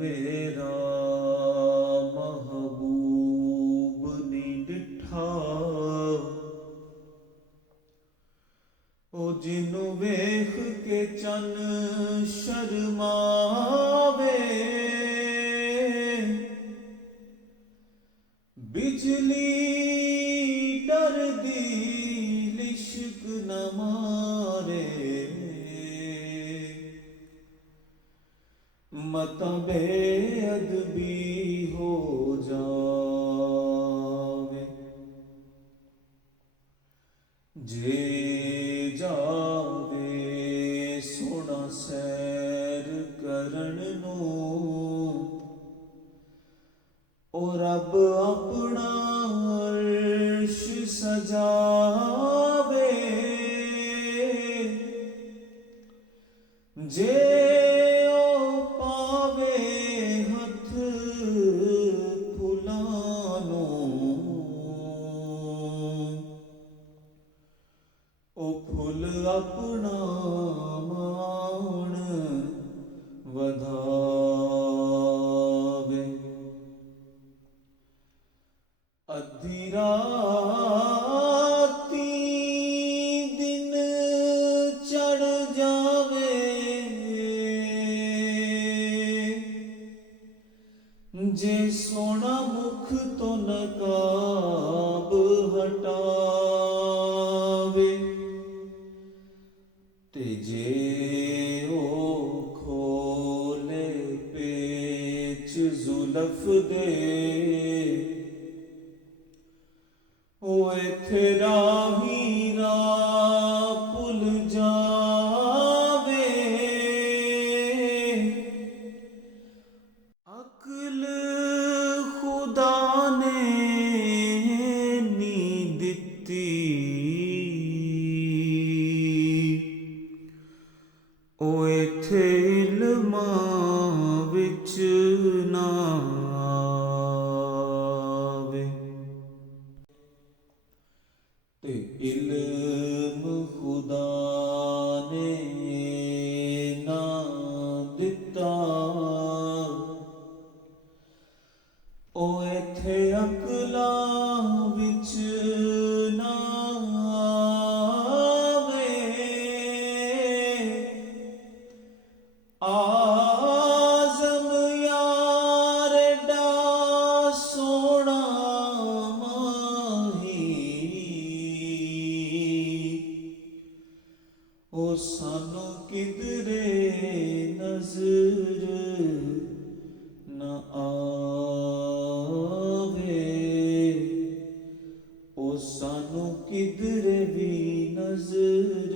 ਮੇਰਾ ਮਹਬੂਬ ਨੀ ਡਿਠਾ, ਉਹ ਜਿਹਨੂੰ ਵੇਖ ਕੇ ਚੰਨ ਸ਼ਰਮਾਵੇ, ਬਿਜਲੀ ਡਰਦੀ ਲਿਸ਼ਕ ਨ ਮਾਰੇ, ਮਤਾਂ ਬੇਅਦਬੀ ਹੋ ਜਾਵੇ। ਜੇ ਜਾਵੇ ਸੋਹਣਾ ਸੈਰ ਕਰਨ ਨੂੰ, ਉਹ ਰੱਬ ਆਪਣਾ ਅਰਸ਼ ਸਜਾਵੇ। ਜੇ ਉਹ ਪਾਵੇ ਹੱਥ ਫੁੱਲਾਂ ਨੂੰ, ਉਹ ਫੁੱਲ ਆਪਣਾ ਮਾਣ ਵਧਾਵੇ। ਅੱਧੀ ਰਾਤੀ ਦਿਨ ਚੜ ਜਾਵੇ, ਜੇ ਸੋਹਣਾ ਮੁਖ ਤੋਂ ਨਕਾਬ ਹਟਾਵੇ, ਤੇ ਜੇ ਉਹ ਖੋਲੇ ਪੇਚ ਜ਼ੁਲਫ ਦੇ, ਉਹ ਇੱਥੇ ਰਾਹੀ ਰਾਹ ਭੁੱਲ ਜਾਵੇ। ਅਕਲ ਖੁਦਾ ਨੇ ਨੀ ਦਿੱਤੀ, ਉਹ ਇੱਥੇ ਇਲਮਾਂ ਵਿੱਚ ਨਾ ਆਵੇ। ਤੇ ਇਲਮ ਖੁਦਾ ਨੇ ਨਾ ਦਿੱਤਾ, ਉਹ ਇੱਥੇ ਅਕਲਾਂ ਵਿੱਚ ਨਾ ਆਵੇ। ਆਜ਼ਮ ਯਾਰ ਡਾ ਸੋਹਣਾ ਮਾਹੀ, ਉਹ ਸਾਨੂੰ ਕਿਧਰੇ ਨਜ਼ਰ ਨ ਆਵੇ, ਉਹ ਸਾਨੂੰ ਕਿਧਰੇ ਵੀ ਨਜ਼ਰ